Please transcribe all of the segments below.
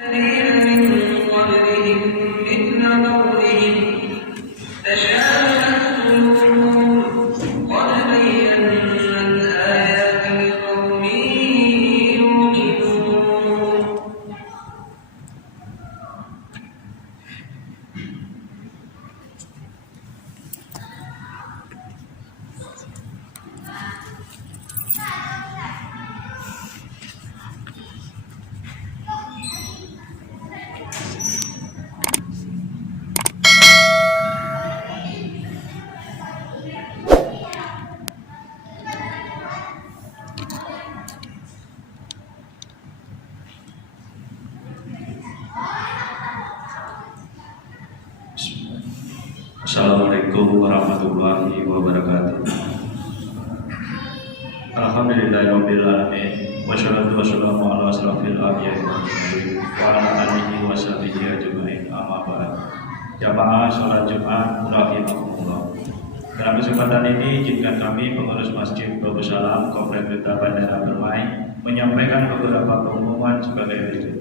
الذين من قبلهم مثل قولهم تشابهت قلوبهم قد بينا الآيات لقوم يوقنون. Assalamualaikum warahmatullahi wabarakatuh. Alhamdulillahirabbil alamin. Wassalatu wassalamu ala asrofil anbiya'i wal mursalin wa ala alihi wa sahbihi ajmain. Amma ba'd. Jamaah salat Jumat rahimakumullah. Dalam kesempatan ini izinkan kami pengurus Masjid Babu Salam Komplek Duta Bandara Permai menyampaikan beberapa pengumuman sebagai berikut.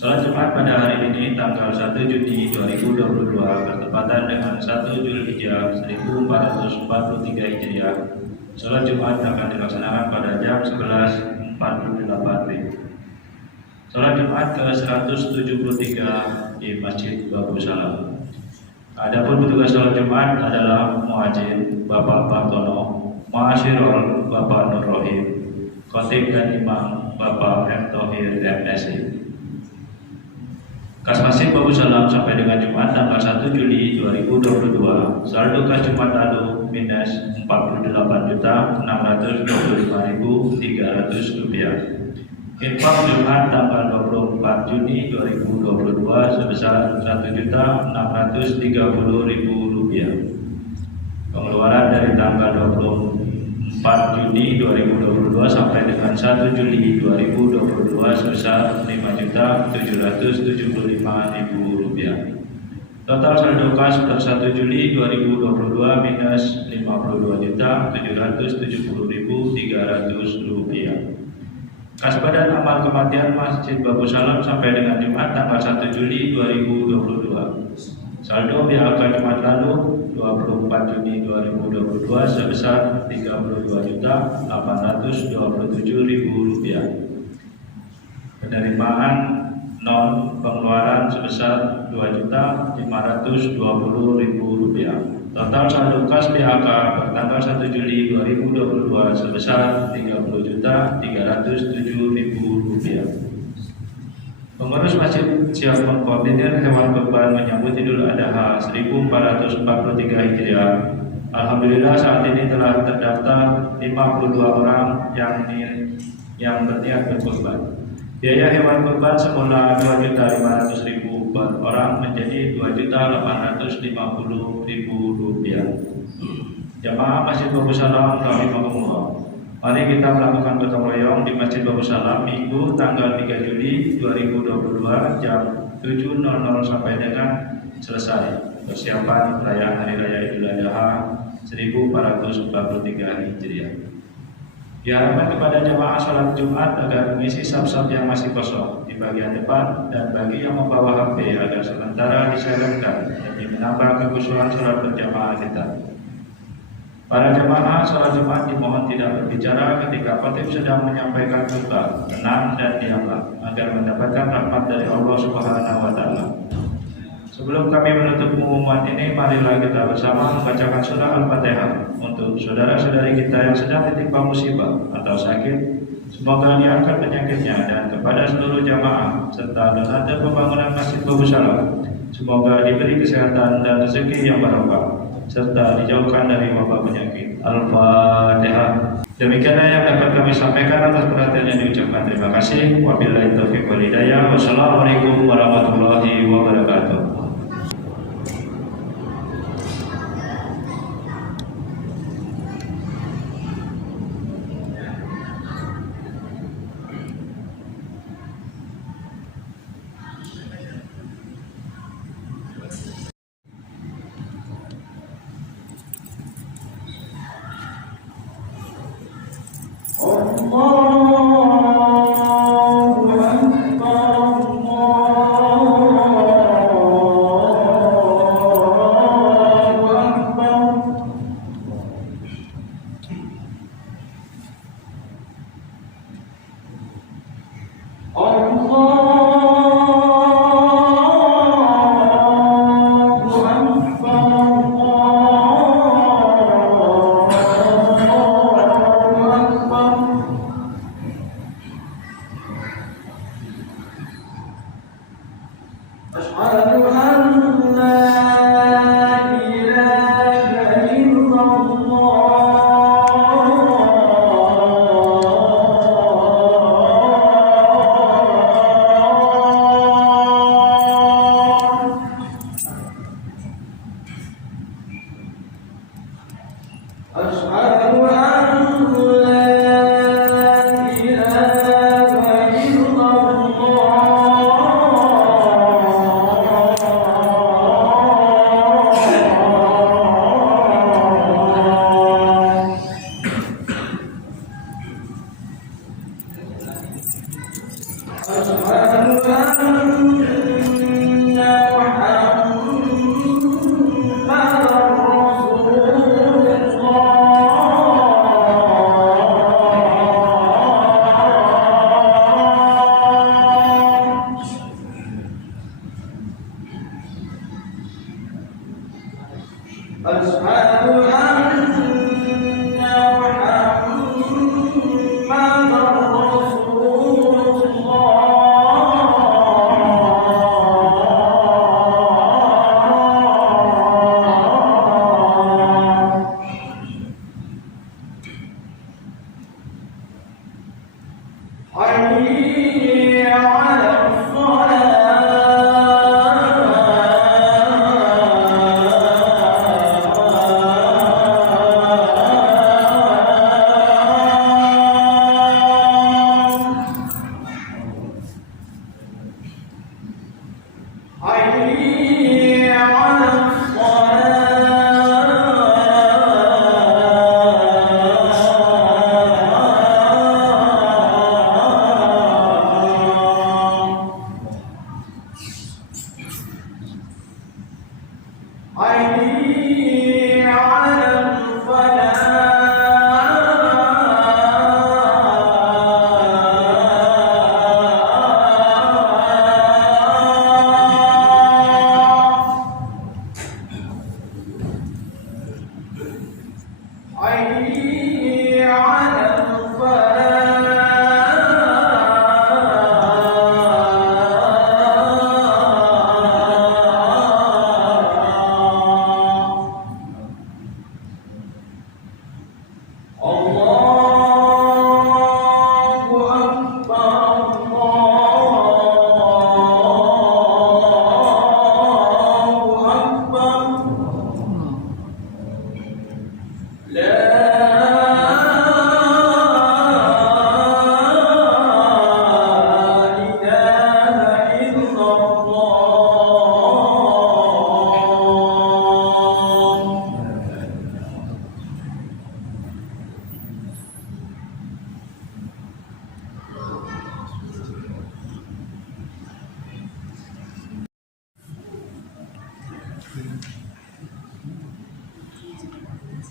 Salat Jumat pada hari ini tanggal 1 Juni 2022 bertepatan dengan 1 Zulhijjah 1443 Hijriah. Salat Jumat akan dilaksanakan pada jam 11.48 Salat Jumat ke-173 di Masjid Babu Salam. Adapun petugas salat Jumat adalah muadzin Bapak Partono, muasyirul Bapak Nur Rohim, khotib dan imam Bapak M. Thohir MSI. Kas Masjid Babu Salam sampai dengan Jumat tanggal 1 Juli 2022 saldo kas Jumat lalu minus Rp40.825.300. Infak Jumat tanggal 24 Juni 2022 sebesar Rp1.630.000. Pengeluaran dari tanggal 24 Juni 2022 sampai dengan 1 Juli 2022 sebesar Rp5.775.000. Total saldo kas per 1 Juli 2022 minus Rp52.770.300. Kas Badan Amal Kematian Masjid Babu Salam sampai dengan Jumat tanggal 1 Juli 2022. Saldo BAK Jumat lalu 24 Juni 2022 sebesar Rp32.827.000. Penerimaan non pengeluaran sebesar Rp2.520.000. Total saldo kas BAK tanggal 1 Juli 2022 sebesar Rp30.307.000. Pengurus masjid siap mengkoordinir hewan kurban menyambut Idul Adha 1443 Hijriah. Alhamdulillah saat ini telah terdaftar 52 orang yang berniat berkurban. Biaya hewan kurban semula Rp2.500.000 per orang menjadi Rp2.850.000. Jamaah Masjid Babu Salam rahimakumullah. Mari kita melakukan gotong royong di Masjid Babu Salam Minggu tanggal 3 Juli 2022 jam 7.00 sampai dengan selesai persiapan perayaan Hari Raya Idul Adha 1443 Hijriah. Diharapkan kepada jamaah sholat Jumat agar mengisi saf-saf yang masih kosong di bagian depan dan bagi yang membawa HP agar sementara disilentkan demi menambah kekhusyuan sholat berjamaah kita. Para jamaah sholat Jumat dimohon tidak berbicara ketika khotib sedang menyampaikan khutbah, tenang dan diamlah agar mendapatkan rahmat dari Allah Subhanahu wa Ta'ala. Sebelum kami menutup pengumuman ini, marilah kita bersama membacakan surah Al-Fatihah untuk saudara-saudari kita yang sedang ditimpa musibah atau sakit. Semoga diangkat penyakitnya, dan kepada seluruh jamaah serta donatur pembangunan Masjid Babu Salam, semoga diberi kesehatan dan rezeki yang barokah serta dijauhkan dari wabah penyakit. Al-Fatihah. Demikianlah yang dapat kami sampaikan. Atas perhatiannya diucapkan terima kasih. Wabillahi taufiq wal hidayah. Wassalamualaikum warahmatullahi wabarakatuh. Allah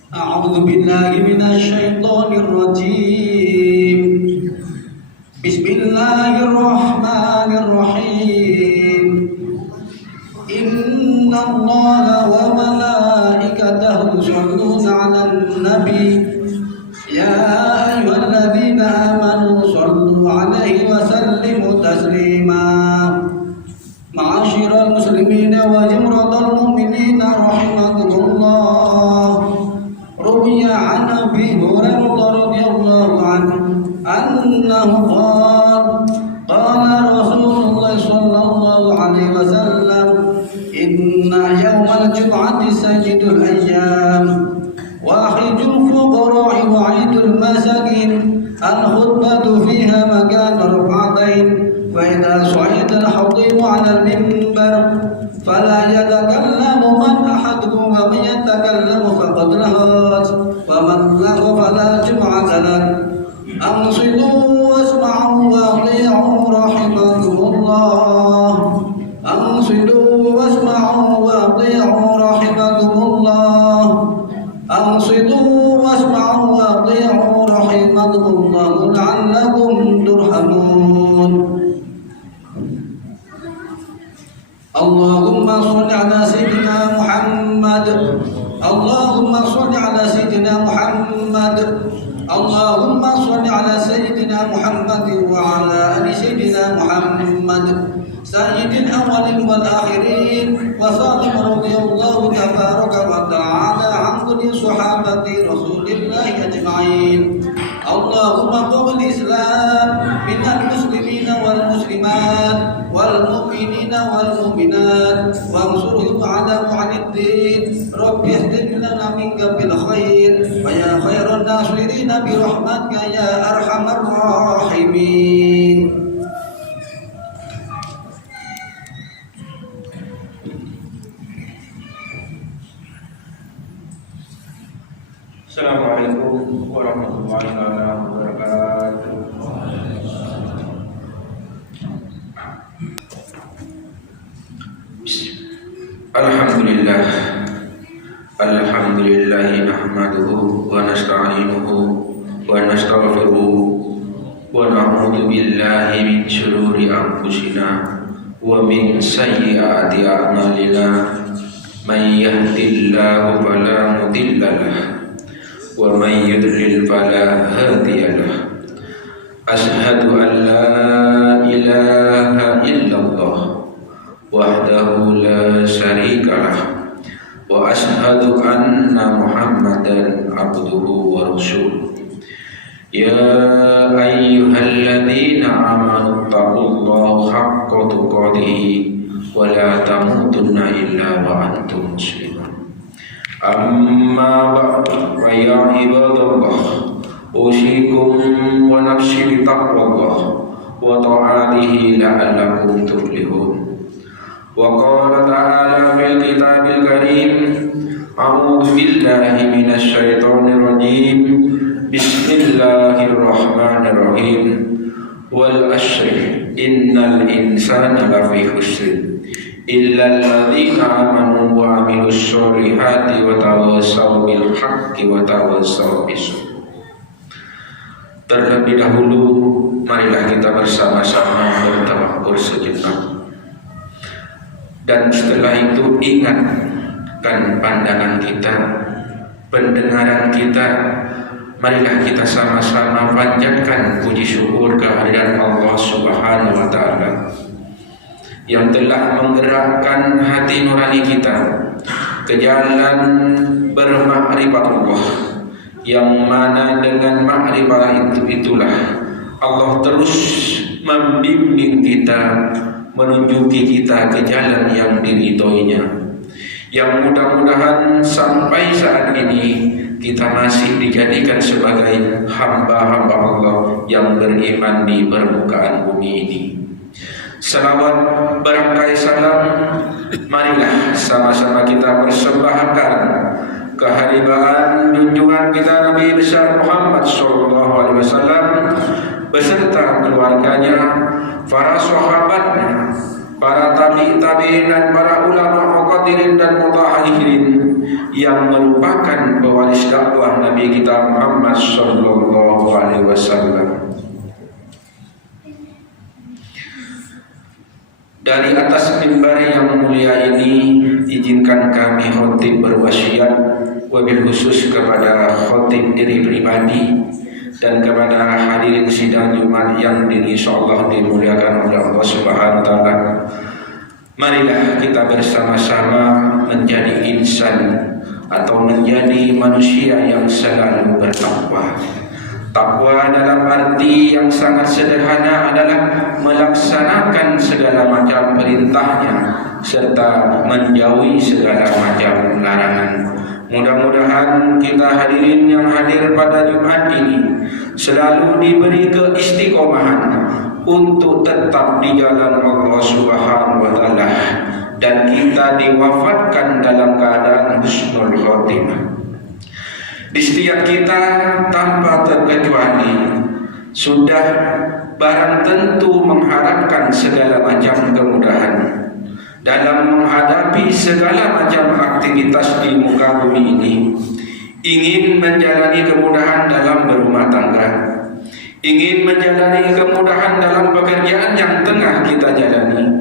أعوذ بالله من الشيطان الرجيم. بسم الله الرحمن الرحيم. إن الله وملائكته يصلون على النبي يا أيها الذين آمنوا صلوا عليه وسلموا تسليما. معاشر المسلمين وجمرة المؤمنين رحمكم الله. روي عن أبي هريرة رضي الله عنه أنه قال قال رسول الله صلى الله عليه وسلم إن يوم الجمعة سيد الأيام وأخرج الفقراء وعيد المساكين الخطبة فيها مكان ركعتين فإذا صعد الخطيب على المنبر فلا يتكلم من أحدكم ومن يتكلم فقد لغت ومن لغى فلا جمعة له. أنصتوا واسمعوا وأطيعوا رحمكم الله. أنصتوا واسمعوا وأطيعوا رحمكم الله. أنصتوا واسمعوا وأطيعوا رحمكم الله لعلكم ترحمون. اللهم صل على سيدنا محمد. اللهم صل على سيدنا محمد. اللهم صل على سيدنا محمد وعلى آل سيدنا محمد سيد الأولين والآخرين وسلم رضي الله تبارك وتعالى عن كل صحابة رسول الله أجمعين. اللهم قم الإسلام من المسلمين والمسلمات والمؤمنين والمؤمنات وانصرهم على معن الدين. رب اهدم لنا منك بالخير ويا خير الناصرين برحمتك يا أرحم الراحمين. Assalamualaikum warahmatullahi wabarakatuh. Alhamdulillah, alhamdulillahi nahmaduhu wa nasta'inuhu wa nastaghfiruhu wa na'udzu billahi min shururi anfusina wa min sayyiati a'malina. Man yahdihillahu fala mudilla lahu wa man yudlil fala hadiya lahu. Asyhadu an la ilaha illallah wahdahu la syarika lah wa asyhadu anna Muhammadan abduhu wa rasuluh. Ya ayyuhalladzina amanu taqullaha haqqa tuqatih wa la tamutunna illa wa antum muslimun. Amma ba'du, wa ya ibadallah, usikum wa nafsi bi taqwallah wa ta'atihi la'allakum tuflihun. Wa qala ta'ala fil kitabil karim, a'udzu billahi minasy syaithanir rajim. Bismillahirrahmanirrahim. Wal 'ashri innal insana lafi khusr illa alladzina amanu wa 'amilus sholihati wa tawassaw bil haqqi wa tawassaw bis sabr. Terlebih dahulu marilah kita bersama-sama bertafakkur sejenak, dan setelah itu ingatkan pandangan kita, pendengaran kita. Marilah kita sama-sama panjatkan puji syukur kehadirat Allah Subhanahu wa taala yang telah menggerakkan hati nurani kita ke jalan bermakrifatullah, yang mana dengan makrifat itulah Allah terus membimbing kita, menunjuki kita ke jalan yang diridhoinya, yang mudah-mudahan sampai saat ini kita masih dijadikan sebagai hamba-hamba Allah yang beriman di permukaan bumi ini. Salawat berangkai salam, marilah sama-sama kita persembahkan kehadiran junjungan kita Nabi besar Muhammad SAW beserta keluarganya, para sahabatnya, para tabi'in dan para ulama muqaddirin dan mutaakhirin yang merupakan pewaris dakwah Nabi kita Muhammad SAW. Dari atas mimbar yang mulia ini, izinkan kami khotib berwasiat, wabil khusus kepada khotib diri pribadi dan kepada hadirin sidang Jumat yang insyaallah dimuliakan oleh Allah Subhanahu wa taala. Marilah kita bersama-sama menjadi insan atau menjadi manusia yang selalu bertakwa. Takwa dalam arti yang sangat sederhana adalah melaksanakan segala macam perintahnya serta menjauhi segala macam larangan. Mudah-mudahan kita hadirin yang hadir pada Jumat ini selalu diberi keistiqomahan untuk tetap di jalan Allah Subhanahu wa taala, dan kita diwafatkan dalam keadaan husnul khotimah. Di setiap kita tanpa terkecuali sudah barang tentu mengharapkan segala macam kemudahan dalam menghadapi segala macam aktivitas di muka bumi ini. Ingin menjalani kemudahan dalam berumah tangga, ingin menjalani kemudahan dalam pekerjaan yang tengah kita jalani,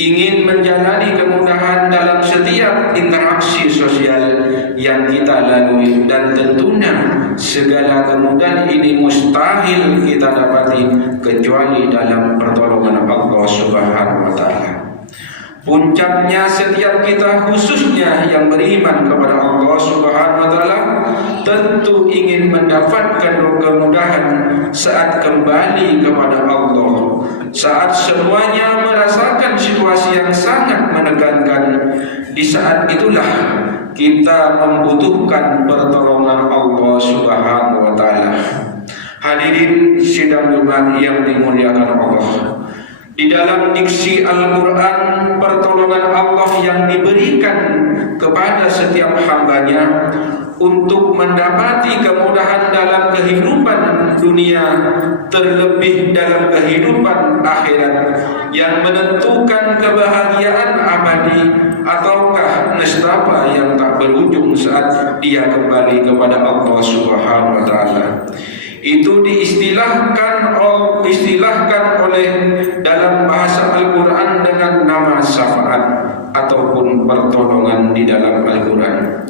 ingin menjalani kemudahan dalam setiap interaksi sosial yang kita lalui, dan tentunya segala kemudahan ini mustahil kita dapati kecuali dalam pertolongan Allah Subhanahu wa taala. Puncaknya setiap kita, khususnya yang beriman kepada Allah Subhanahu wa taala, tentu ingin mendapatkan kemudahan saat kembali kepada Allah, saat semuanya merasakan situasi yang sangat menegangkan. Di saat itulah kita membutuhkan pertolongan Allah Subhanahu wa taala. Hadirin sidang Jumat yang dimuliakan Allah, di dalam diksi Al-Quran, pertolongan Allah yang diberikan kepada setiap hambanya untuk mendapati kemudahan dalam kehidupan dunia, terlebih dalam kehidupan akhirat yang menentukan kebahagiaan abadi ataukah nestapa yang tak berujung saat dia kembali kepada Allah Subhanahu wa taala. Itu diistilahkan oleh dalam bahasa Al-Quran dengan nama syafaat ataupun pertolongan di dalam Al-Quran.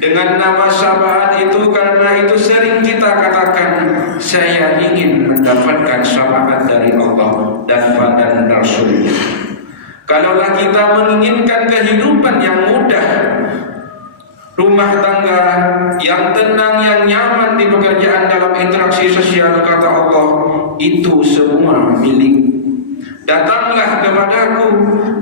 Dengan nama syafaat itu, karena itu sering kita katakan, saya ingin mendapatkan syafaat dari Allah dan Rasul. Kalaulah kita menginginkan kehidupan yang mudah, rumah tangga yang tenang, yang nyaman di pekerjaan, dalam interaksi sosial, kata Allah, itu semua milik. Datanglah kepadaku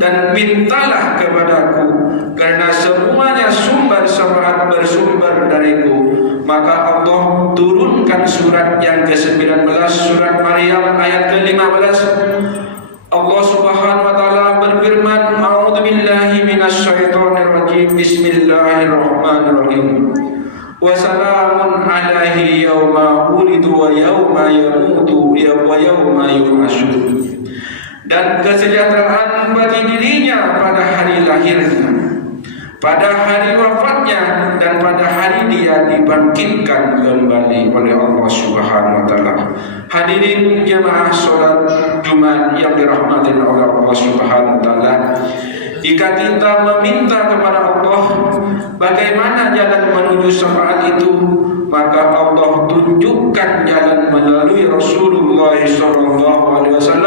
dan mintalah kepadaku, karena semuanya sumber syafaat bersumber dariku. Maka Allah turunkan surat yang ke-19, surat Maryam ayat ke-15. Allah Subhanahu wa taala berfirman, a'udzubillahi minasyaitonirrajim, bismillahirrahmanirrahim. Wa salamun alaihi yauma wulidu wa yauma yamutu wa yauma yub'atsun. Dan kesejahteraan bagi dirinya pada hari lahirnya, pada hari wafatnya, dan pada hari dia dibangkitkan kembali oleh Allah Subhanahu wa taala. Hadirin jemaah salat Jumat yang dirahmati oleh Allah Subhanahu wa taala, jika kita meminta kepada Allah bagaimana jalan menuju syafaat itu, maka Allah tunjukkan jalan melalui Rasulullah SAW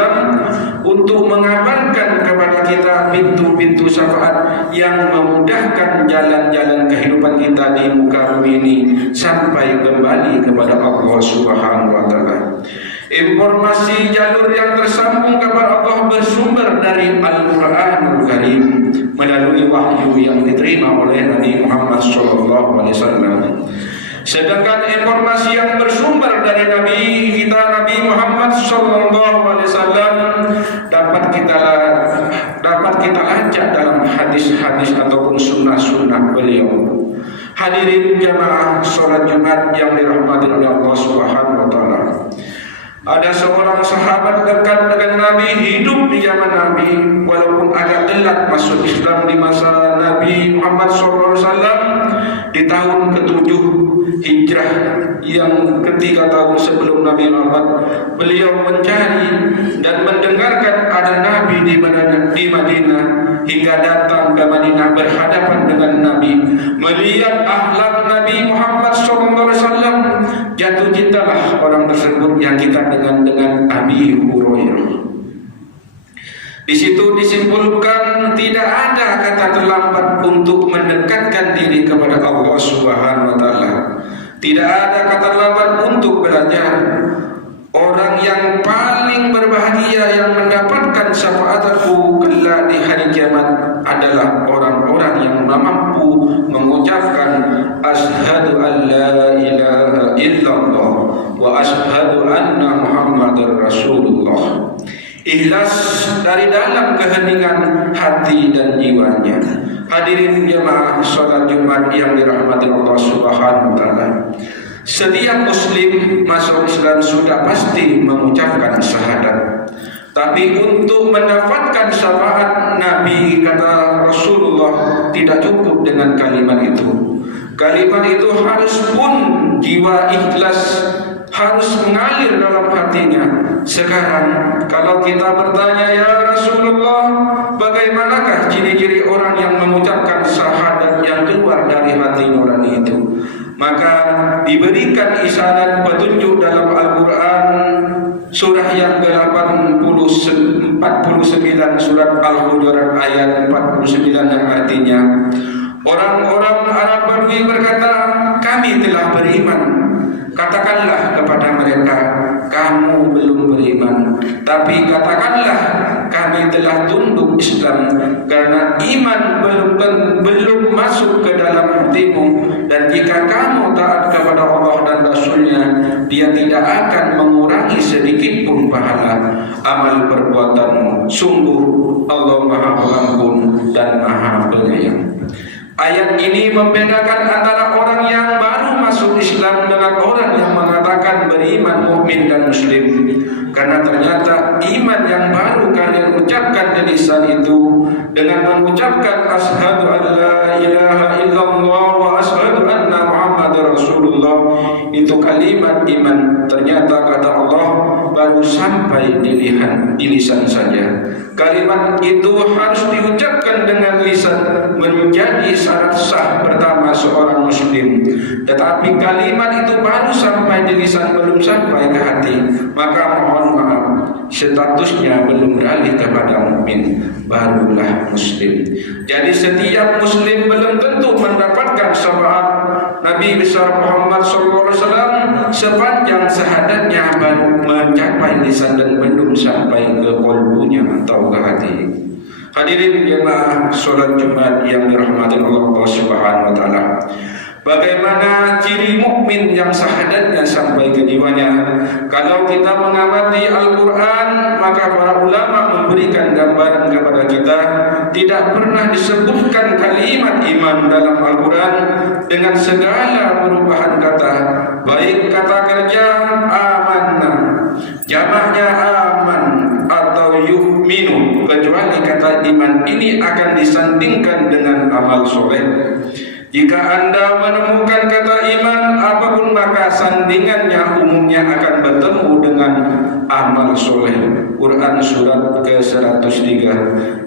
untuk mengabarkan kepada kita pintu-pintu syafaat yang memudahkan jalan-jalan kehidupan kita di muka bumi ini sampai kembali kepada Allah Subhanahu wa taala. Informasi jalur yang tersambung kepada Allah bersumber dari Al-Quranul Karim melalui wahyu yang diterima oleh Nabi Muhammad SAW. Sedangkan informasi yang bersumber dari Nabi kita, Nabi Muhammad SAW, dapat kita lacak dalam hadis-hadis ataupun sunnah-sunnah beliau. Hadirin jamaah sholat Jumat yang dirahmati oleh Allah Subhanahu wa taala. Ada seorang sahabat dekat dengan Nabi, hidup di zaman Nabi, walaupun agak telat masuk Islam di masa Nabi Muhammad SAW, di tahun ke-7 Hijrah, yang ketiga tahun sebelum Nabi Muhammad. Beliau mencari dan mendengarkan ada Nabi di Madinah, hingga datang ke Madinah berhadapan dengan Nabi. Melihat akhlak Nabi Muhammad SAW, jatuh cintalah orang tersebut yang kita dengan Abi Hurairah. Di situ disimpulkan tidak ada kata terlambat untuk mendekatkan diri kepada Allah Subhanahu wa taala. Tidak ada kata terlambat untuk belajar. Orang yang paling berbahagia yang mendapatkan syafaatku kelak di hari kiamat adalah orang-orang yang mampu mengucapkan asyhadu an la ilaha illallah wa asyhadu anna Muhammadar Rasulullah. Ikhlas dari dalam keheningan hati dan jiwanya. Hadirin jemaah salat Jumat yang dirahmati Allah Subhanahu wa taala. Setiap muslim masuk Islam sudah pasti mengucapkan syahadat. Tapi untuk mendapatkan syafaat Nabi, kata Rasulullah, tidak cukup dengan kalimat itu. Kalimat itu harus pun jiwa ikhlas, harus mengalir dalam hatinya. Sekarang kalau kita bertanya, ya Rasulullah, bagaimana bagaimanakah ciri-ciri orang yang mengucapkan syahadat yang keluar dari hati nurani itu? Maka diberikan isyarat petunjuk dalam Al-Quran surah yang ke-49 surat Al-Hujurat ayat 49 yang artinya orang-orang Arab Badui berkata, kami telah beriman. Katakanlah kepada mereka, kamu belum beriman, tapi katakanlah kami telah tunduk Islam, karena iman belum masuk ke dalam hatimu. Dan jika kamu taat kepada Allah dan Rasulnya, Dia tidak akan mengurangi sedikit pun pahala amal perbuatanmu. Sungguh Allah Maha Pengampun dan Maha Penyayang. Ayat ini membedakan antara orang yang baru masuk Islam dengan orang yang mengatakan beriman, mukmin dan muslim. Karena ternyata iman yang baru kalian ucapkan di lisan itu dengan mengucapkan asyhadu an la ilaha illallah wa asyhadu anna Muhammadar Rasulullah, itu kalimat iman. Ternyata kata Allah baru sampai di lisan saja. Kalimat itu harus diucapkan dengan lisan, menjadi syarat sah pertama seorang muslim. Tetapi kalimat itu baru sampai di lisan, belum sampai ke hati, maka mohon maaf, statusnya belum beralih kepada mukmin, barulah muslim. Jadi setiap muslim belum tentu mendapatkan syafaat Nabi besar Muhammad SAW sepanjang syahadatnya baru mencapai lisan dan belum sampai ke qalbunya atau ke hati. Hadirin jemaah salat Jumat yang dirahmati Allah Subhanahu wa taala. Bagaimana ciri mukmin yang syahadatnya sampai ke jiwanya? Kalau kita mengamati Al-Quran, maka para ulama memberikan gambaran kepada kita, tidak pernah disebutkan kalimat iman dalam Al-Quran dengan segala perubahan kata, baik kata kerja amanna, jamaknya aman atau yu'minu, kecuali kata iman ini akan disandingkan dengan amal soleh. Jika Anda menemukan kata iman apapun, maka sandingannya umumnya akan bertemu dengan amal soleh. Quran surat ke-103,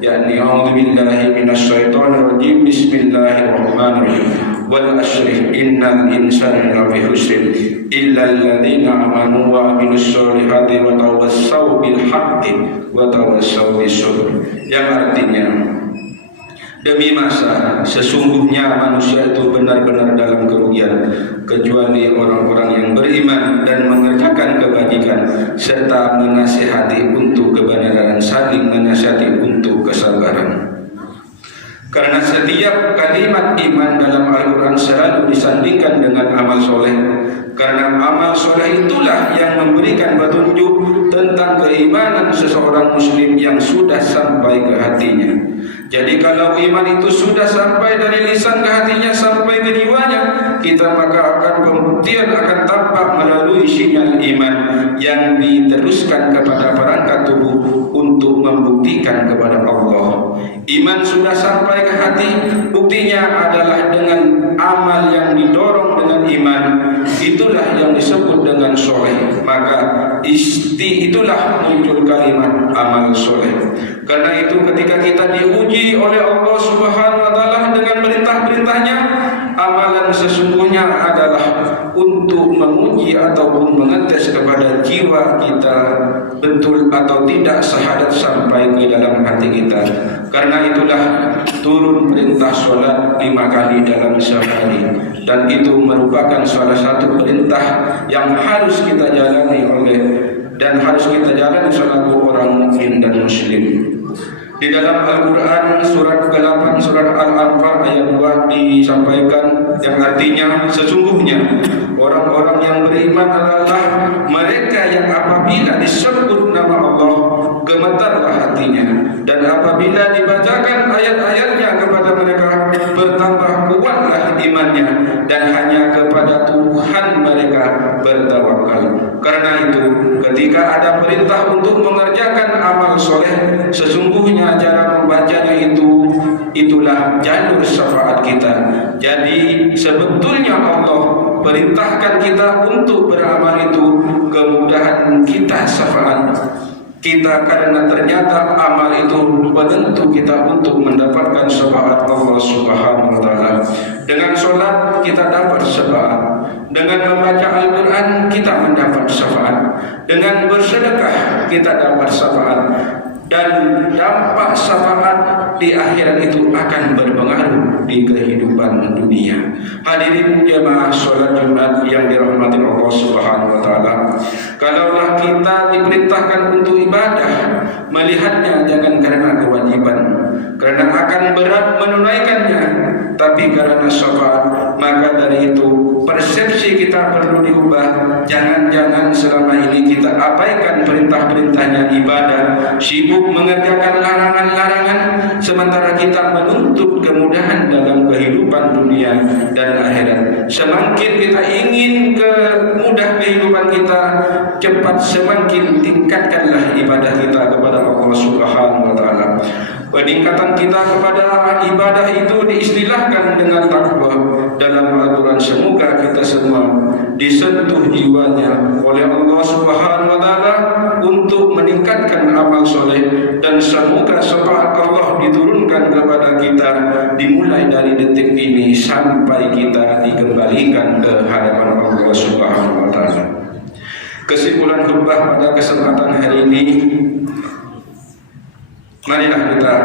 yakni a'udzubillahi minasyaitonirrajim, bismillahirrahmanirrahim, wal asri innal insana lafi khusr illa alladziina amanu wa 'amilus solihati wa tawassaw bil haqqi wa tawassaw bis sabr. Yang artinya, demi masa sesungguhnya manusia itu benar-benar dalam kerugian, kecuali orang-orang yang beriman dan mengerjakan kebajikan serta menasihati untuk kebenaran, saling menasihati untuk kesabaran. Karena setiap kalimat iman dalam Al-Quran selalu disandingkan dengan amal soleh. Karena amal soleh itulah yang memberikan petunjuk tentang keimanan seseorang muslim yang sudah sampai ke hatinya. Jadi kalau iman itu sudah sampai dari lisan ke hatinya, sampai ke jiwanya, kita maka akan pembuktian akan tampak melalui sinyal iman yang diteruskan kepada perangkat tubuh untuk membuktikan kepada Allah. Iman sudah sampai ke hati, buktinya adalah dengan amal yang didorong dengan iman. Itulah yang disebut dengan soleh. Maka itulah muncul kalimat amal soleh. Karena itu ketika kita diuji oleh Allah Subhanahu wa taala dengan perintah-perintahnya, amalan sesungguhnya adalah untuk menguji ataupun mengetes kepada jiwa kita betul atau tidak syahadat sampai ke dalam hati kita. Karena itulah turun perintah salat 5 kali dalam sehari, dan itu merupakan salah satu perintah yang harus kita jalani selaku orang mukmin dan muslim. Di dalam Al-Quran surat ke-8 surat Al-Anfal ayat 2 disampaikan yang artinya, sesungguhnya orang-orang yang beriman adalah mereka yang apabila disebut nama Allah gemetarlah hatinya, dan apabila dibacakan ayat-ayatnya kepada mereka bertambah kuatlah imannya, dan hanya kepada Tuhan mereka bertawakal. Karena itu ketika ada perintah untuk mengerjakan amal soleh, sesungguhnya cara membacanya itulah jalur syafaat kita. Jadi sebetulnya Allah perintahkan kita untuk beramal itu, kemudahan kita syafaat. kita, karena ternyata amal itu penentu kita untuk mendapatkan syafaat Allah Subhanahu wa taala. Dengan sholat kita dapat syafaat, dengan membaca Al-Qur'an kita mendapat syafaat, dengan bersedekah kita dapat syafaat, dan dampak syafaat di akhirat itu akan berpengaruh di kehidupan dunia. Hadirin jemaah sholat Jumat yang dirahmati Allah Subhanahu wa taala, kalaulah kita diperintahkan untuk ibadah, melihatnya jangan karena kewajiban, karena akan berat menunaikannya, tapi karena syafaat, maka dari itu persepsi kita perlu diubah. Jangan-jangan selama ini kita abaikan perintah-perintahnya ibadah, sibuk mengerjakan larangan-larangan, sementara kita menuntut kemudahan dalam kehidupan dunia dan akhirat. Semakin kita ingin kemudah kehidupan kita cepat, semakin tingkatkanlah ibadah kita kepada Allah Subhanahu wa taala. Peningkatan kita kepada ibadah itu diistilahkan dengan takwa dalam Al-Quran. Semoga kita semua disentuh jiwanya oleh Allah Subhanahu wa taala untuk meningkatkan amal soleh, dan semoga syafaat Allah diturunkan kepada kita dimulai dari detik ini sampai kita dikembalikan ke hadapan Allah Subhanahu wa taala. Kesimpulan khutbah pada kesempatan hari ini, marilah kita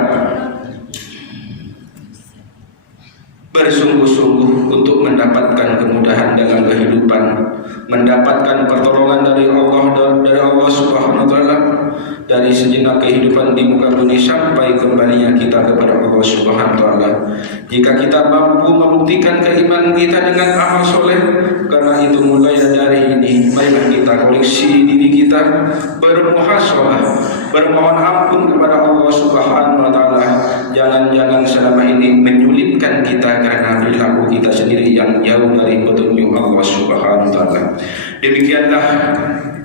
bersungguh-sungguh untuk mendapatkan kemudahan dalam kehidupan, mendapatkan pertolongan dari Allah Subhanahu wa taala dari sejenak kehidupan di muka bumi sampai kembalinya kita kepada Allah Subhanahu wa taala. Jika kita mampu membuktikan keimanan kita dengan amal soleh, karena itu mulai dari ini marilah kita koleksi diri kita, bermuhasabah, bermohon ampun kepada Allah Subhanahu wa taala. Jangan-jangan selama ini menyulitkan kita karena perilaku kita sendiri yang jauh dari petunjuk Allah Subhanahu wa taala. Demikianlah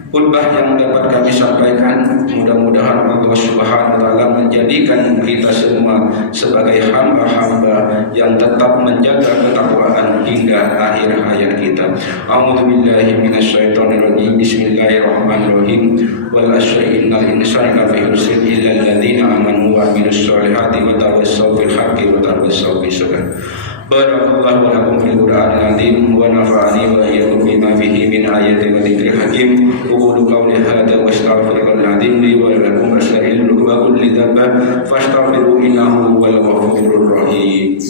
khutbah yang dapat kami sampaikan. Mudah-mudahan Allah Subhanahu wa taala menjadikan kita semua sebagai hamba-hamba yang tetap menjaga ketakwaan hingga akhir hayat kita. A'udzubillahi minasyaitonirrajim. Bismillahirrahmanirrahim. Wal asri innal insana lafi khusr illa alladziina aamanu wa 'amilus solihati wa tawassaw bil haqqi wa tawassaw bis sabr. Barakallahu lakum fil Qur'anil azim wa nafa'ani wa iyyakum bima fihi min ayatin wa dzikril hakim. Qulu qawli hadza wa astaghfirullahal azim li wa lakum astaghfiru wa kulli dhanbin fastaghfiru innahu huwal ghafurur rahim.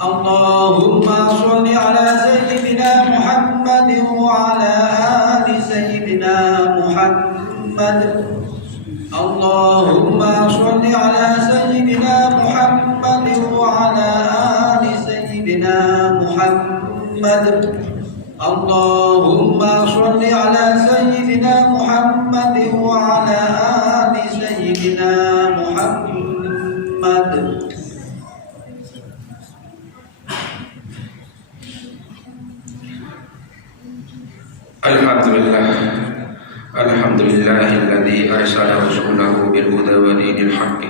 Allahumma sholli ala sayyidina Muhammadin wa ala ali sayyidina Muhammad. Allahumma sholli ala sayyidina Muhammadin wa ala ali sayyidina Muhammad. Allahumma sholli ala sayyidina Muhammadin wa ala ali sayyidina Muhammad. Alhamdulillahilladzi arsala rasulahu bil huda wa dinil haqqi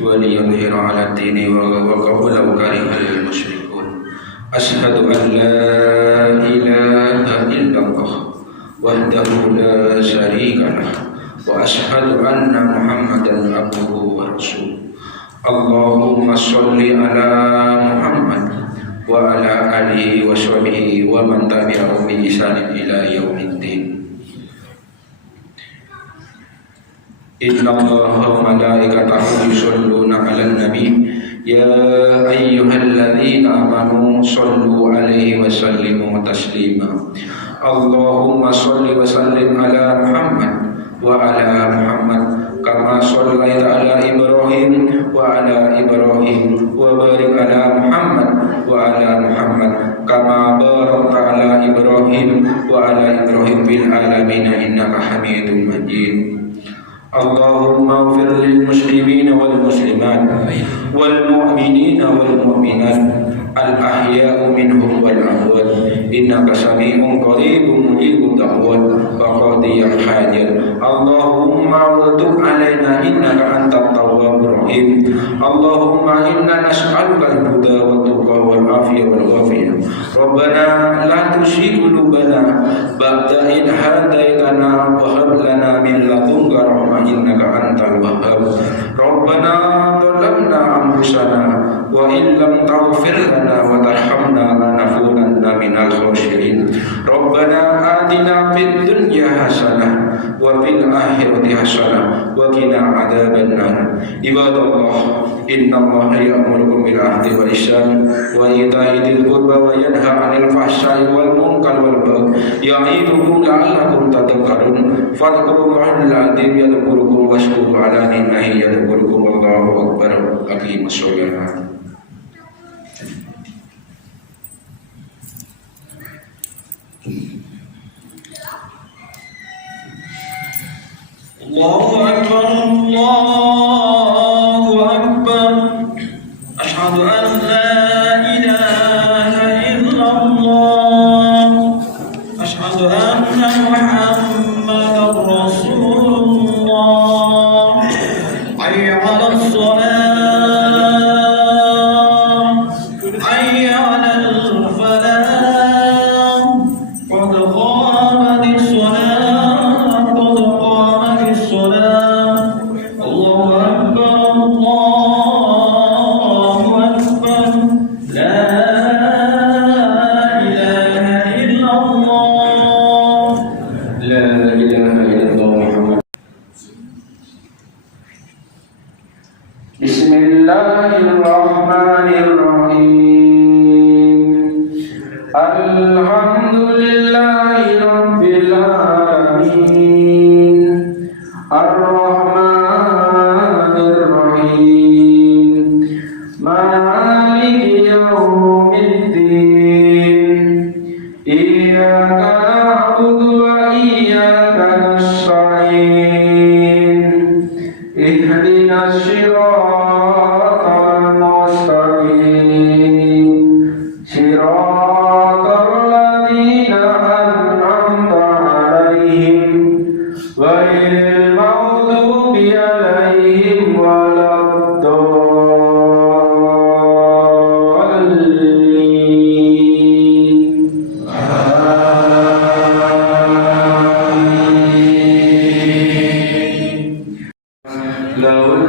wa liyudhhira 'ala ad-dini wa walau karihal musyrikun. Asyhadu an la ilaha illallah wahdahu la syarika lah wa asyhadu anna Muhammadan abduhu wa rasuluh. Allahumma sholli ala Muhammad wa ala alihi wa sahbihi wa man tabi'ahum bi ihsanin ila yaumiddin. Inna Allaha wa malaikatahu yusholluna 'alan nabi ya ayyuhalladzina amanu shollu 'alaihi wa sallimu taslima. Allahumma sholli wa sallim ala Muhammad wa ala Muhammad kama shallaita ala Ibrahim wa ala Ibrahim wa barik ala Muhammad wa ala Muhammad kama barakta ala Ibrahim wa ala Ibrahim fil alamin innaka Hamidum Majid. اللهم اغفر للمسلمين والمسلمات والمؤمنين والمؤمنات الأحياء منهم والأموات إنك سميع قريب مجيب الدعوات وقاضي الحاجات اللهم وتب علينا إنك أنت التواب الرحيم اللهم إنا نسألك الهدى والتقى والعافية والعافية ربنا لا تزغ قلوبنا بعد إذ هديتنا وهب لنا من لدنك رحمة إنك أنت الوهاب ربنا ظلمنا أنفسنا وإن لم تغفر لنا وترحمنا لنكونن من الخاسرين ربنا آتنا في الدنيا حسنة وفي الآخرة حسنة وقنا عذاب النار عباد الله إن الله يأمركم بالعدل والإحسان وإيتاء ذي القربى وينهى عن الفحشاء والمنكر والبغي يعظكم لعلكم تذكرون فاذكروا الله العظيم يذكركم واشكروا على نعمه يذكركم الله أكبر أقيموا الصلاة الله أكبر الله أكبر أشهد أن لا إله إلا الله أشهد أن محمدا رسول الله حي على الصلاة حي على الفلاح قد قامت الصلاة قد قامت الصلاة الله أكبر الله أكبر لا إله إلا الله لا إله إلا الله محمد بسم الله الرحمن الرحيم الحمد لله رب العالمين الرحمن الرحيم مالك يوم الدين إياك نعبد وإياك نستعين اهدنا الصراط المستقيم صراط الذين أنعمت عليهم غير المغضوب عليهم ولا الضالين آمين.